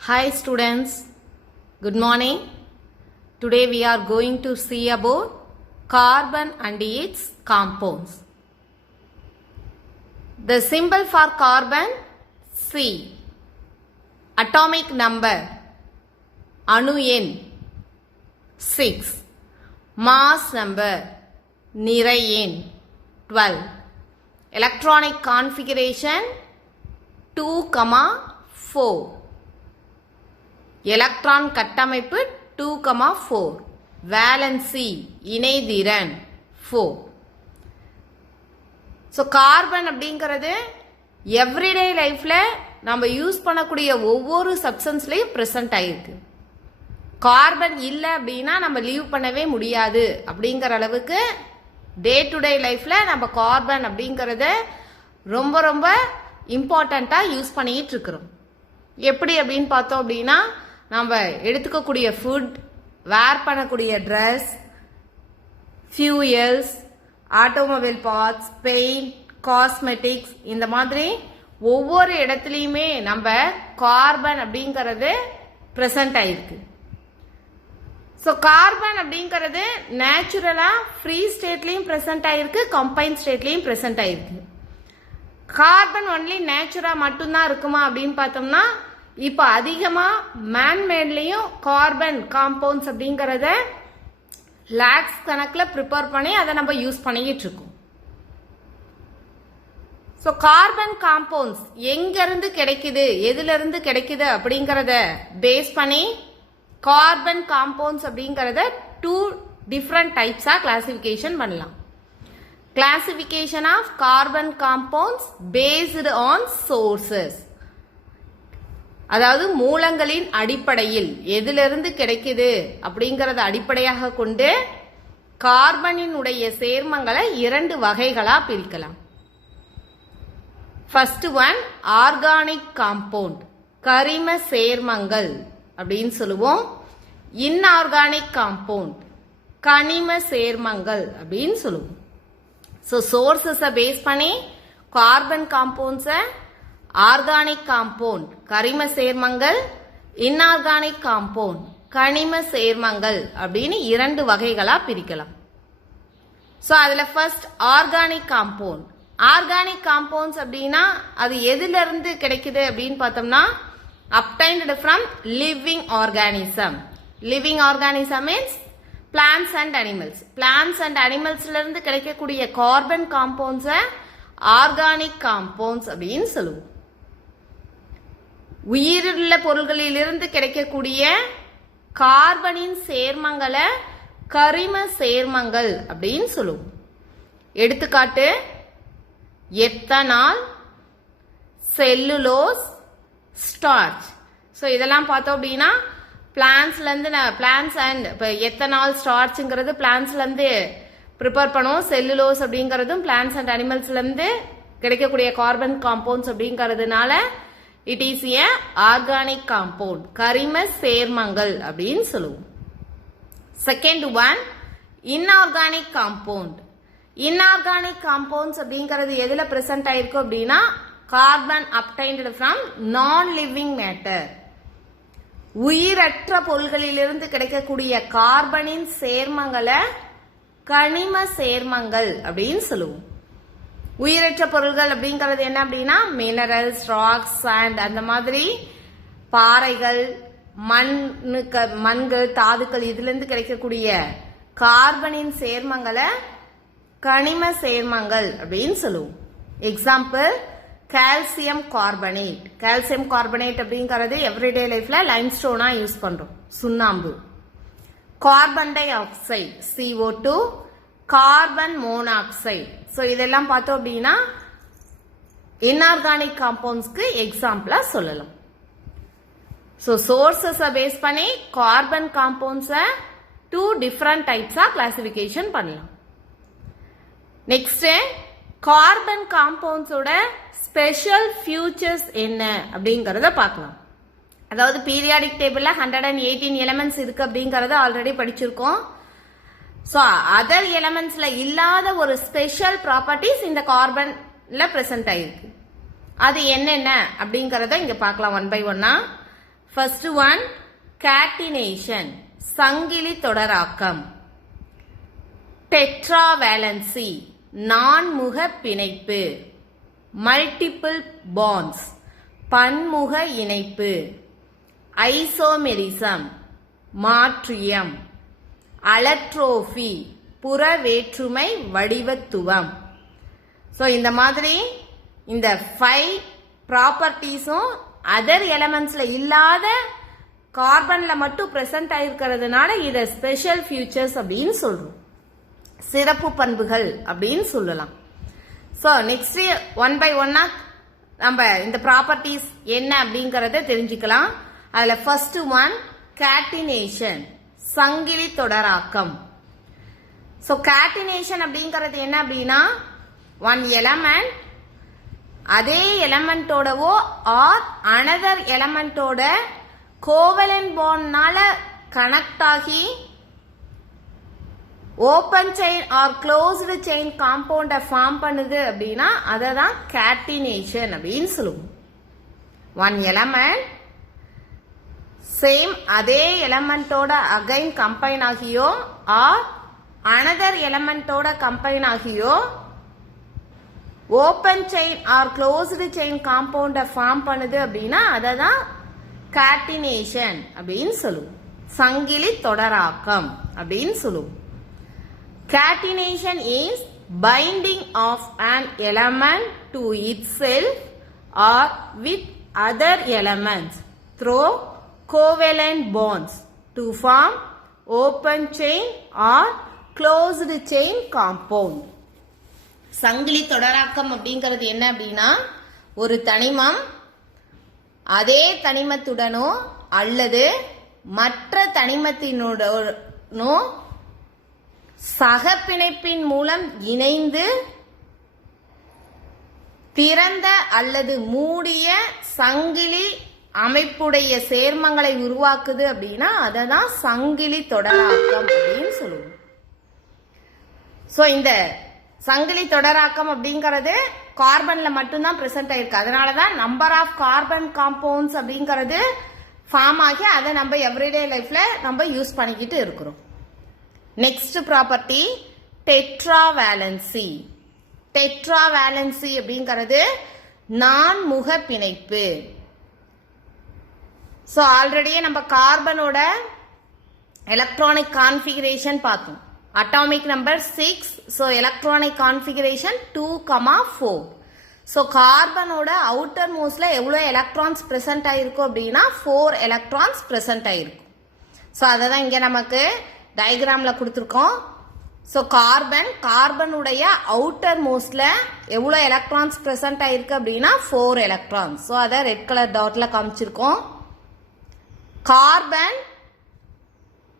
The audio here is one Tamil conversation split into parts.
Hi students, good morning. Today we are going to see about carbon and its compounds. The symbol for carbon C. Atomic number அணு எண் 6. Mass number நிறை எண் 12. Electronic configuration 2,4. எலக்ட்ரான் கட்டமைப்பு 2,4. வேலன்சி இணைதிறன் 4. ஸோ கார்பன் அப்படிங்கிறது எவ்ரிடே லைஃப்ல நம்ம யூஸ் பண்ணக்கூடிய ஒவ்வொரு சப்ஸ்டன்ஸ்லையும் ப்ரெசன்ட் ஆயிருக்கு. கார்பன் இல்லை அப்படின்னா நம்ம லீவ் பண்ணவே முடியாது அப்படிங்கிற அளவுக்கு டே டு டே லைஃப்ல நம்ம கார்பன் அப்படிங்கிறத ரொம்ப ரொம்ப இம்பார்ட்டண்ட்டாக யூஸ் பண்ணிக்கிட்டு இருக்கிறோம். எப்படி அப்படின்னு பார்த்தோம் அப்படின்னா நம்ம எடுத்துக்கக்கூடிய ஃபுட், வேர் பண்ணக்கூடிய dress, fuels, automobile parts, paint, cosmetics, இந்த மாதிரி ஒவ்வொரு இடத்துலையுமே நம்ம கார்பன் அப்படிங்கிறது ப்ரெசன்ட் ஆயிருக்கு. ஸோ கார்பன் அப்படிங்கிறது நேச்சுரலாக ஃப்ரீ ஸ்டேட்லையும் ப்ரெசன்ட் ஆயிருக்கு, கம்பைன் ஸ்டேட்லையும் ப்ரெசன்ட் ஆயிருக்கு. கார்பன் ஒன்லி நேச்சுரா மட்டும்தான் இருக்குமா அப்படின்னு பார்த்தோம்னா இப்போ அதிகமாக மேன்மேட்லேயும் கார்பன் காம்பவுண்ட்ஸ் அப்படிங்கிறத லேக்ஸ் கணக்கில் ப்ரிப்பேர் பண்ணி அதை நம்ம யூஸ் பண்ணிக்கிட்டு இருக்கோம். ஸோ கார்பன் காம்பவுண்ட்ஸ் எங்கேருந்து கிடைக்குது, எதுலேருந்து கிடைக்குது அப்படிங்கிறத பேஸ் பண்ணி கார்பன் காம்பவுண்ட்ஸ் அப்படிங்கிறத 2 டிஃப்ரெண்ட் டைப்ஸாக கிளாசிஃபிகேஷன் பண்ணலாம். Classification of carbon compounds based on sources, அதாவது மூலங்களின் அடிப்படையில் எதிலிருந்து கிடைக்குது அப்படிங்கறத அடிப்படையாக கொண்டு கார்பனினுடைய சேர்மங்களை 2 வகைகளா பிரிக்கலாம். ஃபர்ஸ்ட் ஒன் ஆர்கானிக் காம்பவுண்ட், கரிம சேர்மங்கள் அப்படின்னு சொல்லுவோம். இன்ஆர்கானிக் காம்பவுண்ட், கனிம சேர்மங்கள் அப்படின்னு சொல்லுவோம். ஸோ சோர்சஸை பேஸ் பண்ணி கார்பன் காம்பவுண்ட்ஸை ஆர்கானிக் காம்பவுண்ட் கரிம சேர்மங்கள், இன்ஆர்கானிக் காம்பவுண்ட் கனிம சேர்மங்கள் அப்படின்னு 2 வகைகளா பிரிக்கலாம். ஸோ அதுல first organic compound. Organic compounds அப்படின்னா அது எதுல இருந்து கிடைக்குது அப்படின்னு பார்த்தோம்னா obtained from living organism. living organism means plants and animals. plants and animalsல இருந்து கிடைக்கக்கூடிய கார்பன் காம்பவுண்ட்ஸை ஆர்கானிக் காம்பவுண்ட்ஸ் அப்படின்னு சொல்லுவோம். உயிருள்ள பொருள்களிலிருந்து கிடைக்கக்கூடிய கார்பனின் சேர்மங்களை கரிம சேர்மங்கள் அப்படின்னு சொல்லுவோம். எடுத்துக்காட்டு எத்தனால், செல்லுலோஸ், ஸ்டார்ச். ஸோ இதெல்லாம் பார்த்தோம் அப்படின்னா பிளான்ஸ்லேருந்து பிளான்ஸ் அண்ட் இப்போ எத்தனால், ஸ்டார்ச்ங்கிறது பிளான்ஸ்லேருந்து ப்ரிப்பேர் பண்ணுவோம். செல்லுலோஸ் அப்படிங்கிறதும் பிளான்ஸ் அண்ட் அனிமல்ஸ்லேருந்து கிடைக்கக்கூடிய கார்பன் காம்பவுண்ட்ஸ் அப்படிங்கிறதுனால it is a organic compound, கரிம சேர்மங்கள் அப்படின்னு சொல்லுவோம். Second one inorganic compound. Inorganic compounds அப்படிங்கிறது எதுல பிரசன்ட் ஆயிருக்கும் அப்படின்னா கார்பன் அப்டைன்டு ஃப்ரம் நான் லிவிங் மேட்டர். உயிரற்ற பொருள்களிலிருந்து கிடைக்கக்கூடிய கார்பனின் சேர்மங்களை கனிம சேர்மங்கள் அப்படின்னு சொல்லுவோம். உயிரற்ற பொருள்கள் அப்படிங்கிறது என்ன அப்படின்னா மினரல்ஸ், ராக்ஸ், சாண்ட், அந்த மாதிரி பாறைகள், மண்கள், தாதுக்கள், இதுல இருந்து கிடைக்கக்கூடிய கார்பனின் சேர்மங்களை கனிம சேர்மங்கள் அப்படின்னு சொல்லுவோம். Example calcium carbonate. Calcium carbonate அப்படிங்கிறது எவ்ரிடே லைஃப்ல லைம்ஸ்டோனா யூஸ் பண்றோம், சுண்ணாம்பு. Carbon di oxide CO2, carbon monoxide. So இதெல்லாம் பார்த்தோம் அப்படின்னா இன்ஆர்கானிக் காம்பவுண்ட்ஸ்க்கு எக்ஸாம்பிளா சொல்லலாம். ஸோ சோர்சஸை பேஸ் பண்ணி கார்பன் காம்பவுண்ட்ஸை 2 டிஃப்ரெண்ட் டைப்ஸா கிளாசிஃபிகேஷன் பண்ணலாம். நெக்ஸ்ட் கார்பன் காம்பவுண்ட்ஸோட ஸ்பெஷல் ஃபியூச்சர்ஸ் என்ன அப்படிங்கறத பார்க்கலாம். அதாவது பீரியாடிக் டேபிள்ல 118 எலிமெண்ட்ஸ் இருக்கு அப்படிங்கறத ஆல்ரெடி படிச்சிருக்கோம். ஸோ அதர் எலிமெண்ட்ஸ்ல இல்லாத ஒரு ஸ்பெஷல் ப்ராப்பர்ட்டிஸ் இந்த கார்பன்ல பிரசன்ட் ஆயிருக்கு. அது என்னென்ன அப்படிங்கறத இங்க பார்க்கலாம் ஒன் பை ஒன்னா. First one, catenation, சங்கிலி தொடராக்கம். Tetravalency, நான்முக பிணைப்பு. Multiple bonds, பன்முக இணைப்பு. Isomerism, மாற்றியம். Allotropy, புற வேற்றுமை வடிவத்துவம். ஸோ இந்த மாதிரி இந்த 5 ப்ராப்பர்ட்டிஸும் அதர் எலமெண்ட்ஸ்ல இல்லாத கார்பன்ல மட்டும் பிரசன்ட் ஆயிருக்கிறதுனால இதை ஸ்பெஷல் ஃபியூச்சர்ஸ் அப்படின்னு சொல்றோம், சிறப்பு பண்புகள் அப்படின்னு சொல்லலாம். ஸோ நெக்ஸ்ட் ஒன் பை ஒன்னா நம்ம இந்த ப்ராப்பர்ட்டிஸ் என்ன அப்படிங்கறத தெரிஞ்சுக்கலாம். அதுல ஃபர்ஸ்ட் ஒன் கேட்டினேஷன், சங்கிலி தொடராக்கம். ஸோ கேட்டினேஷன் அப்படிங்கிறது என்ன அப்படின்னா, ஒன் எலமெண்ட் அதே எலமெண்டோடவோ ஆர் அனதர் எலமெண்டோட கோவலன்ட் பாண்ட்னால கனெக்ட் ஆகி open chain or closed chain காம்பவுண்ட ஃபார்ம் பண்ணுது அப்படின்னா அதை தான் கேட்டினேஷன் அப்படின்னு சொல்லுவோம். ஒன் எலமெண்ட் சேம் அதே எலமெண்டோட அகைன் கம்பைன் ஆகியோ ஆர் அனதர் எலமெண்டோட கம்பைன் ஆகியோ open chain or closed chain காம்பவுண்ட ஃபார்ம் பண்ணுது அப்படின்னா அதை தான் கேட்டினேஷன் அப்படின்னு சொல்லுவோம், சங்கிலி தொடராக்கம் அப்படின்னு சொல்லுவோம். Catenation is binding of an element to itself or with other elements through covalent bonds to form open chain or closed chain compound. சங்கிலி தொடராக்கம் அப்படிங்கிறது என்ன அப்படின்னா, ஒரு தனிமம் அதே தனிமத்துடனோ அல்லது மற்ற தனிமத்தினுடனோ சக பிணைப்பின் மூலம் இணைந்து திறந்த அல்லது மூடிய சங்கிலி அமைப்புடைய சேர்மங்களை உருவாக்குது அப்படின்னா அதை தான் சங்கிலி தொடராக்கம் அப்படின்னு சொல்லுவோம். ஸோ இந்த சங்கிலி தொடராக்கம் அப்படிங்கிறது கார்பன்ல மட்டும்தான் பிரசன்ட் ஆயிருக்கு. அதனாலதான் நம்பர் ஆஃப் கார்பன் காம்பவுண்ட்ஸ் அப்படிங்கிறது ஃபார்ம் ஆகி அதை நம்ம எவ்ரிடே லைஃப்ல நம்ம யூஸ் பண்ணிக்கிட்டு இருக்கிறோம். Next property டெட்ராவேலன்சி. டெட்ராவேலன்சி அப்படிங்கிறது நான்முக பிணைப்பு. ஸோ ஆல்ரெடியே நம்ம கார்பனோட எலக்ட்ரானிக் கான்ஃபிகரேஷன் பார்த்தோம். Atomic number 6. So electronic configuration 2,4. So கார்பனோட அவுட்டர் மோஸ்ட்ல எவ்வளோ எலக்ட்ரான்ஸ் பிரசன்ட் ஆயிருக்கும் அப்படின்னா 4 எலக்ட்ரான்ஸ் பிரசன்ட் ஆயிருக்கும். ஸோ அதை தான் இங்கே நமக்கு டயக்ராம்ல கொடுத்துருக்கோம். ஸோ கார்பனுடைய அவுட்டர் மோஸ்ட்ல எவ்வளோ எலக்ட்ரான்ஸ் பிரசன்ட் ஆயிருக்கு அப்படின்னா 4 எலக்ட்ரான்ஸ். ஸோ அதை ரெட் கலர் டாட்ல காமிச்சிருக்கோம். கார்பன்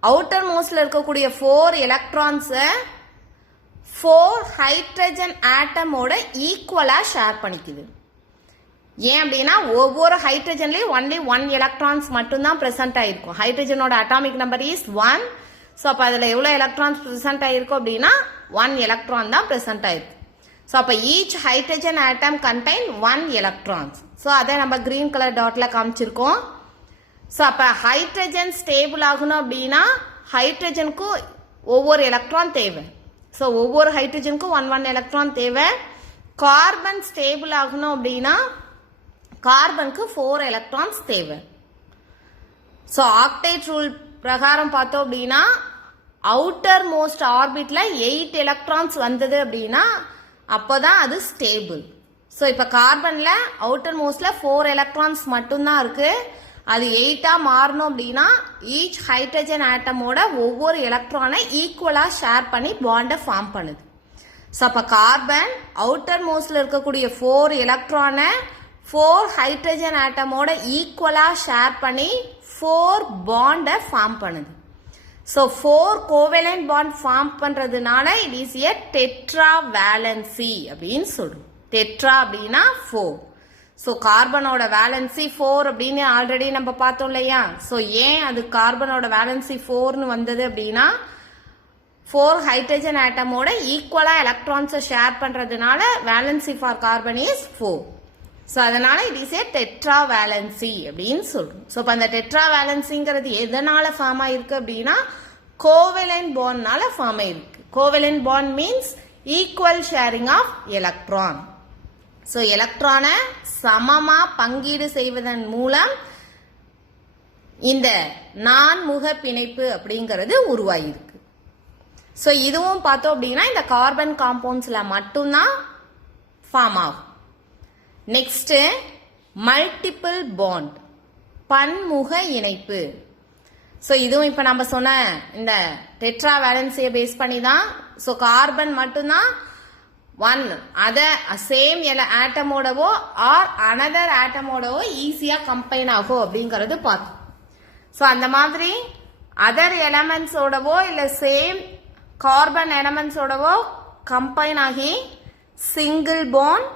அவுட்டர் மோஸ்ட்ல இருக்கக்கூடிய 4 எலக்ட்ரான்ஸ் 4 ஹைட்ரஜன் ஆட்டமோட ஈக்குவலா ஷேர் பண்ணிக்குது. ஏன் அப்படின்னா ஒவ்வொரு ஹைட்ரஜன்லயும் ஒன்லி 1 எலக்ட்ரான்ஸ் மட்டும்தான் பிரசன்ட் ஆயிருக்கும். ஹைட்ரஜனோட அட்டாமிக் நம்பர் இஸ் 1. ஸோ அப்போ அதில் எவ்வளோ எலக்ட்ரான்ஸ் பிரசன்ட் ஆயிருக்கும் அப்படின்னா 1 எலக்ட்ரான் தான் பிரசன்ட் ஆயிருக்கு. ஸோ அப்போ each hydrogen atom contain 1 electrons. So அதை நம்ம கிரீன் கலர் டாட்ல காமிச்சிருக்கோம். ஸோ அப்போ ஹைட்ரஜன் ஸ்டேபிள் ஆகணும் அப்படின்னா ஹைட்ரஜனுக்கு ஒவ்வொரு எலக்ட்ரான் தேவை. ஸோ ஒவ்வொரு ஹைட்ரஜனுக்கும் 1 எலக்ட்ரான் தேவை. கார்பன் ஸ்டேபிள் ஆகணும் அப்படின்னா கார்பனுக்கு 4 எலக்ட்ரான்ஸ் தேவை. ஸோ ஆக்டேட் ரூல் பிரகாரம் பார்த்தோம் அப்படின்னா அவுட்டர் மோஸ்ட் ஆர்பிட்ல 8 எலக்ட்ரான்ஸ் வந்தது அப்படின்னா அப்போதான் அது ஸ்டேபிள். ஸோ இப்போ கார்பன்ல அவுட்டர் மோஸ்ட்ல 4 எலக்ட்ரான்ஸ் மட்டும்தான் இருக்கு. அது 8ஆ மாறணும் அப்படின்னா ஈச் ஹைட்ரஜன் ஆட்டமோட ஒவ்வொரு எலக்ட்ரானை ஈக்குவலா ஷேர் பண்ணி பாண்டை ஃபார்ம் பண்ணுது. ஸோ அப்போ கார்பன் அவுட்டர் மோஸ்ட்ல இருக்கக்கூடிய 4 எலக்ட்ரானை 4 ஹைட்ரஜன் ஆட்டமோட ஈக்குவலா ஷேர் பண்ணி 4 பாண்டை ஃபார்ம் பண்ணுது. ஸோ 4 கோவேலன்ட் பாண்ட் ஃபார்ம் பண்றதுனால இட் இஸ் எ டெட்ராவேலன்சி அப்படின்னு சொல்றோம். டெட்ரா அப்படின்னா 4. ஸோ கார்பனோட வேலன்சி 4 அப்படின்னு ஆல்ரெடி நம்ம பார்த்தோம் இல்லையா. ஸோ ஏன் அது கார்பனோட வேலன்சி 4ன்னு வந்தது அப்படின்னா 4 ஹைட்ரஜன் ஆட்டமோட ஈக்குவலா எலக்ட்ரான்ஸை ஷேர் பண்றதுனால valency for carbon is 4. So அதனால இட் இஸ் ஏ டெட்ராவேலன்சி அப்படின்னு சொல்றோம். ஸோ இப்போ அந்த டெட்ராவேலன்சிங்கிறது எதனால ஃபார்ம் ஆயிருக்கு அப்படின்னா கோவலன்ட் பாண்ட்னால ஃபார்ம் ஆயிருக்கு. Covalent bond means equal sharing of electron. So எலக்ட்ரானை சமமா பங்கீடு செய்வதன் மூலம் இந்த நான்முக பிணைப்பு அப்படிங்கிறது உருவாயிருக்கு. ஸோ இதுவும் பார்த்தோம் அப்படின்னா இந்த கார்பன் காம்பவுண்ட்ஸ்ல மட்டும்தான் ஃபார்ம் ஆகும். நெக்ஸ்ட் மல்டிபிள் பாண்ட், பன்முக இணைப்பு. ஸோ இதுவும் இப்போ நம்ம சொன்ன இந்த டெட்ரா வேலன்சியை பேஸ் பண்ணி தான். ஸோ கார்பன் மட்டும்தான் ஒன் சேம் ஆட்டமோடவோ ஆர் அனதர் ஆட்டமோடவோ ஈஸியாக கம்பைன் ஆகும் அப்படிங்கிறது பார்த்தோம். ஸோ அந்த மாதிரி அதர் எலமெண்ட்ஸோடவோ இல்லை சேம் கார்பன் எலமெண்ட்ஸோடவோ கம்பைன் ஆகி single bond,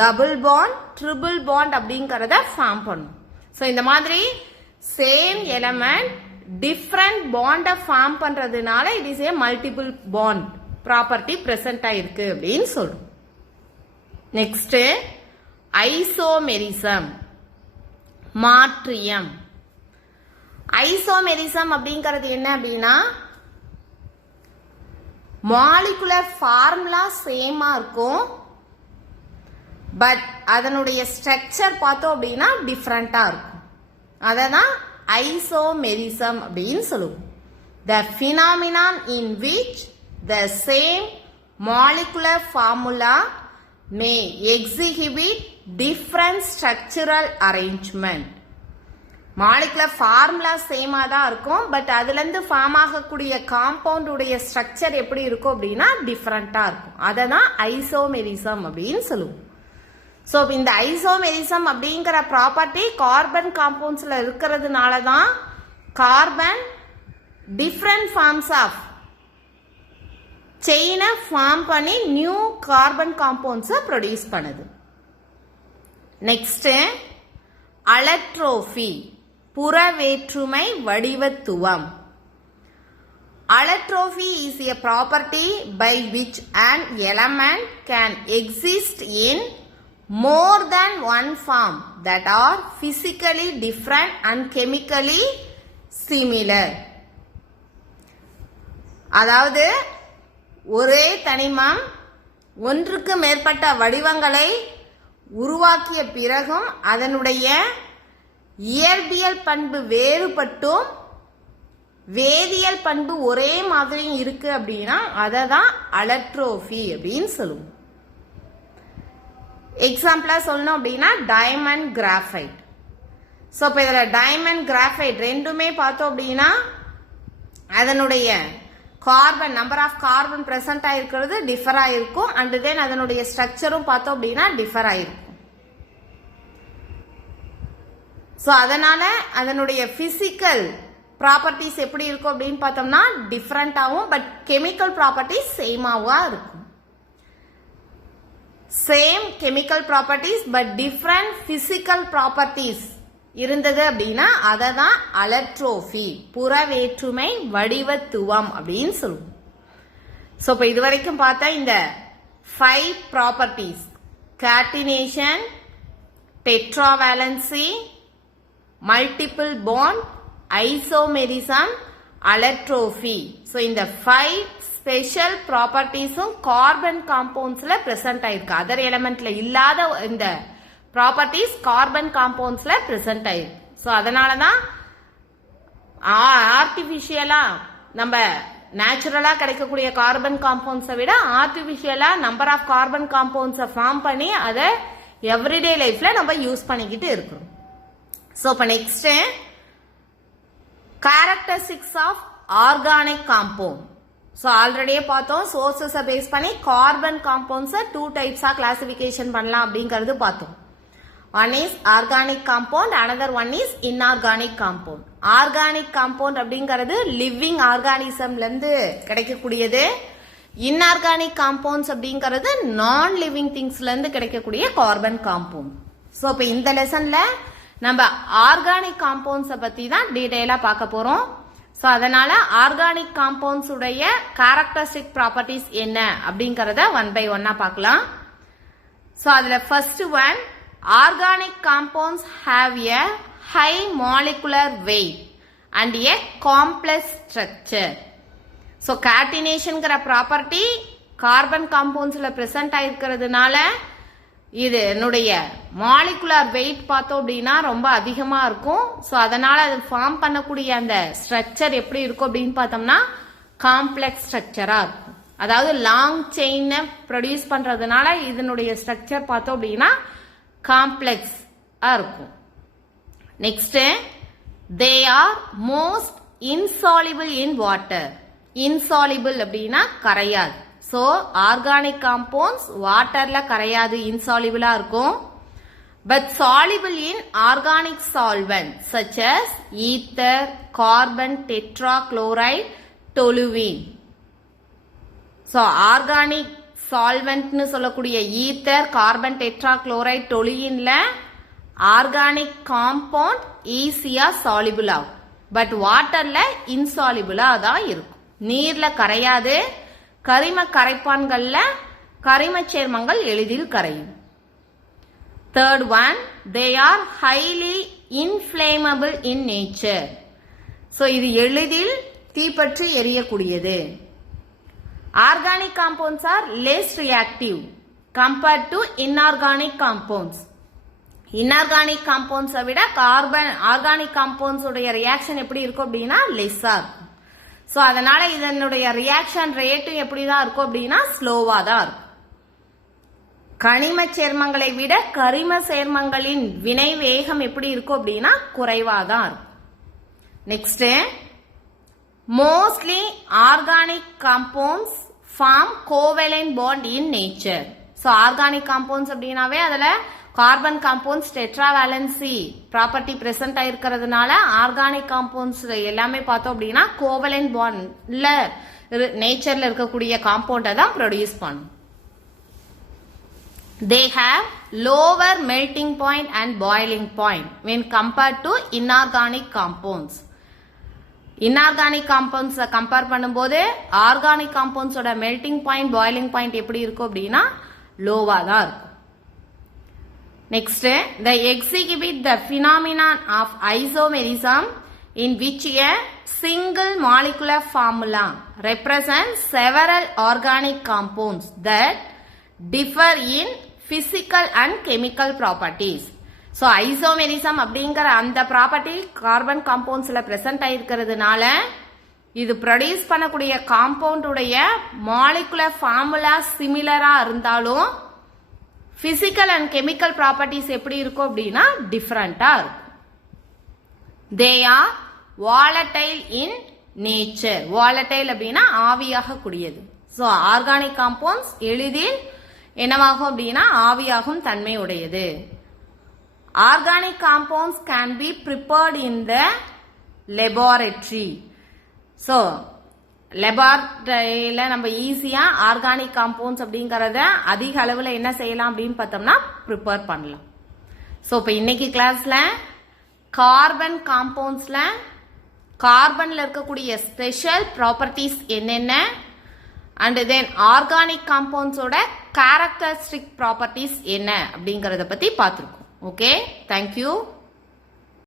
double bond, triple bond அப்படிங்கிறத ஃபார்ம் பண்ணும். ஸோ இந்த மாதிரி சேம் எலமெண்ட் டிஃப்ரெண்ட் பாண்டை ஃபார்ம் பண்றதுனால it is a multiple bond property present ஆயிருக்கு அப்படின்னு சொல்றோம். Next isomerism, மாற்றியம். ஐசோமெரிசம் அப்படிங்கிறது என்ன அப்படின்னா மாலிகுலர் ஃபார்முலா சேமா இருக்கும், பட் அதனுடைய ஸ்ட்ரக்சர் பார்த்தோம் அப்படின்னா டிஃப்ரெண்டா இருக்கும். அததான் ஐசோமெரிசம் அப்படின்னு சொல்லுவோம். The phenomenon in which the same molecular formula may exhibit different structural arrangement. Molecular formula சேமா தான் இருக்கும், பட் அதுல இருந்து ஃபார்ம் ஆகக்கூடிய காம்பவுண்ட் உடைய ஸ்ட்ரக்சர் எப்படி இருக்கும் அப்படின்னா டிஃப்ரெண்டா இருக்கும். அதை தான் ஐசோமெரிசம் அப்படின்னு சொல்லுவோம். ஸோ இந்த ஐசோமெரிசம் அப்படிங்கிற ப்ராப்பர்ட்டி கார்பன் காம்பவுண்ட்ஸ்ல இருக்கிறதுனால தான் கார்பன் டிஃப்ரெண்ட் ஃபார்ம்ஸ் ஆஃப் செயினை ஃபார்ம் பண்ணி நியூ கார்பன் காம்பவுண்ட்ஸை ப்ரொடியூஸ் பண்ணுது. Next அலட்ரோஃபி, புறவேற்றுமை வடிவத்துவம். Allotrophy is a property by which an element can exist in more than one form that are physically different and chemically similar. அதாவது ஒரே தனிமம் ஒன்றுக்கு மேற்பட்ட வடிவங்களை உருவாக்கிய பிறகும் அதனுடைய இயற்பியல் பண்பு வேறுபட்டும் வேதியியல் பண்பு ஒரே மாதிரி இருக்கு அப்படின்னா அதை தான் அலட்ரோஃபி அப்படின்னு சொல்லுவோம். எக்ஸாம்பிளா சொல்லணும் அப்படின்னா டைமண்ட் கிராஃபைட். ஸோ இப்போ இதில் டைமண்ட் கிராஃபைட் ரெண்டுமே பார்த்தோம் அப்படின்னா அதனுடைய carbon number of carbon present ஆயிருக்கிறது டிஃபர் ஆயிருக்கும், அண்ட் தென் அதனுடைய ஸ்ட்ரக்சரும் பார்த்தோம் அப்படின்னா டிஃபர் ஆயிருக்கும். ஸோ அதனால அதனுடைய பிசிக்கல் ப்ராப்பர்ட்டிஸ் எப்படி இருக்கும் அப்படின்னு பார்த்தோம்னா டிஃப்ரெண்டாகவும், பட் கெமிக்கல் ப்ராப்பர்ட்டிஸ் சேமாவா இருக்கும். Same chemical properties but different physical properties இருந்தது அப்படின்னா அதை தான் அலட்ரோஃபி, புறவேற்றுமை வடிவத்துவம் அப்படின்னு சொல்லுவோம். ஸோ இப்போ இதுவரைக்கும் பார்த்தா இந்த 5 properties catenation, tetravalency, multiple bond, isomerism, allotropy. So இந்த 5 ஸ்பெஷல் ப்ராப்பர்ட்டிஸும் கார்பன் காம்பவுண்ட்ஸ்ல பிரசன்ட் ஆயிருக்கு. அதர் எலிமெண்ட்ல இல்லாத இந்த ப்ராப்பர்ட்டிஸ் கார்பன் காம்பவுண்ட்ஸ்ல பிரசன்ட் ஆயிருக்கு. ஸோ அதனாலதான் ஆர்டிபிஷியலா நம்ம நேச்சுரலா கிடைக்கக்கூடிய கார்பன் காம்பவுண்ட்ஸை விட ஆர்டிபிஷியலா நம்பர் ஆஃப் கார்பன் காம்பவுண்ட்ஸை ஃபார்ம் பண்ணி அதை எவ்ரிடே லைஃப்ல நம்ம யூஸ் பண்ணிக்கிட்டு இருக்கிறோம். ஸோ இப்போ next characteristics of organic compound. So ஆல்ரெடியே பார்த்தோம் சோர்சஸை பேஸ் பண்ணி கார்பன் காம்பவுண்ட்ஸை 2 டைப்ஸா கிளாசிபிகேஷன் பண்ணலாம் அப்படிங்கிறது பார்த்தோம். One is organic compound, another one is inorganic compound. Organic compound அப்படிங்கிறது லிவிங் ஆர்கானிசம்ல இருந்து கிடைக்கக்கூடியது. இன்ஆர்கானிக் காம்பவுண்ட்ஸ் அப்படிங்கிறது நான் லிவிங் திங்ஸ்ல இருந்து கிடைக்கக்கூடிய கார்பன் காம்பவுண்ட். ஸோ இப்போ இந்த லெசன்ல நம்ம ஆர்கானிக் காம்பவுண்ட்ஸை பத்தி தான் டீடைலா பார்க்க போறோம். ஸோ அதனால ஆர்கானிக் காம்பவுண்ட்ஸ் உடைய கேரக்டரிஸ்டிக் ப்ராப்பர்ட்டிஸ் என்ன அப்படிங்கறத 1 by 1 பார்க்கலாம். ஸோ அதுல first one Organic compounds have a high molecular weight and a complex structure. So catenationங்கிற ப்ராப்பர்ட்டி கார்பன் காம்பவுண்ட்ஸ்ல பிரசன்ட் ஆயிருக்கிறதுனால இது என்னுடைய மாலிகுலர் வெயிட் பார்த்தோம் அப்படின்னா ரொம்ப அதிகமா இருக்கும். ஸோ அதனால அது ஃபார்ம் பண்ணக்கூடிய அந்த ஸ்ட்ரக்சர் எப்படி இருக்கும் அப்படின்னு பார்த்தோம்னா காம்ப்ளெக்ஸ் ஸ்ட்ரக்சரா இருக்கும். அதாவது லாங் செயினை ப்ரொடியூஸ் பண்றதுனால இதனுடைய ஸ்ட்ரக்சர் பார்த்தோம் அப்படின்னா காம்ப்ளெக்ஸா இருக்கும். Next, they are most insoluble in water. Insoluble அப்படின்னா கரையாது. ஸோ ஆர்கானிக் காம்பவுண்ட்ஸ் வாட்டர்ல கரையாது, இன்சாலிபிளா இருக்கும். But soluble in organic solvent such as ether, carbon tetrachloride, toluene. So organic சால்வெண்ட்னு சொல்லக்கூடிய ஈத்தர், கார்பன் டெட்ராக்ளோரைட், டொலுவீன்ல ஆர்கானிக் காம்பவுண்ட் ஈஸியா சாலிபிள் ஆகும். பட் வாட்டர்ல இன்சாலிபிளா தான் இருக்கும், நீர்ல கரையாது. கரிம கரைப்பான்கள்ல கரிம சேர்மங்கள் எளிதில் கரையும். Third one, they are highly inflammable in nature. So இது எளிதில் தீப்பற்றி எரியக்கூடியது. Organic compounds are less reactive compared to inorganic compounds. Inorganic காம்பவுண்ட்ஸை விட ஆர்கானிக் காம்பவுண்ட்ஸ் உடைய ரியாக்ஷன் எப்படி இருக்கும் அப்படின்னா லெஸ்ஸா இருக்கும். ஸோ அதனால இதனுடைய ரியாக்ஷன் ரேட்டும் எப்படிதான் இருக்கும் அப்படின்னா ஸ்லோவா தான் இருக்கும். கனிம சேர்மங்களை விட கரிம சேர்மங்களின் வினை வேகம் எப்படி இருக்கும் அப்படின்னா குறைவா தான் இருக்கும். Next, mostly organic compounds form covalent bond in nature. So organic compounds அப்படின்னாவே அதுல carbon compounds tetravalency property present ஆயிருக்கிறதுனால ஆர்கானிக் காம்பவுண்ட்ஸ் எல்லாமே பார்த்தோம் அப்படின்னா கோவலன்ட் பாண்ட்ல நேச்சர்ல இருக்கக்கூடிய காம்பவுண்டை தான் ப்ரொடியூஸ் பண்ணும். They have lower melting point and boiling point when compared to inorganic compounds. Inorganic compounds compare பண்ணும்போது ஆர்கானிக் காம்பவுண்ட்ஸோட மெல்டிங் பாயிண்ட், பாயிலிங் பாயிண்ட் எப்படி இருக்கும் அப்படின்னா லோவா தான் இருக்கும். Next, they exhibit the phenomenon of isomerism in which a single molecular formula represents several organic compounds that differ in physical and chemical properties. So isomerism அப்படிங்கிற அந்த ப்ராப்பர்ட்டி கார்பன் காம்பவுண்ட்ஸ்ல பிரசன்ட் ஆயிருக்கிறதுனால இது ப்ரொடியூஸ் பண்ணக்கூடிய காம்பவுண்ட் உடைய மாலிகுலர் ஃபார்முலா சிமிலரா இருந்தாலும் பிசிக்கல் அண்ட் கெமிக்கல் ப்ராப்பர்ட்டிஸ் எப்படி இருக்கும் அப்படின்னா டிஃபரண்டா இருக்கும். They are volatile in nature. Volatile அப்படின்னா ஆவியாக கூடியது. ஸோ ஆர்கானிக் காம்பவுண்ட்ஸ் எளிதில் என்னவாகும் அப்படின்னா ஆவியாகும் தன்மை உடையது. Organic compounds can be prepared in the laboratory. So லெபார்டரியில நம்ம ஈஸியா ஆர்கானிக் காம்பவுண்ட்ஸ் அப்படிங்கறத அதிக அளவுல என்ன செய்யலாம் அப்படின்னு பார்த்தோம்னா ப்ரிப்பேர் பண்ணலாம். ஸோ இப்போ இன்னைக்கு கிளாஸ்ல கார்பன் காம்பவுண்ட்ஸ்ல கார்பன்ல இருக்கக்கூடிய ஸ்பெஷல் ப்ராப்பர்ட்டிஸ் என்னென்ன அண்ட் தென் ஆர்கானிக் காம்பவுண்ட்ஸோட கேரக்டரிஸ்டிக் ப்ராப்பர்ட்டிஸ் என்ன அப்படிங்கறத பத்தி பார்த்திருக்கோம். Okay, thank you.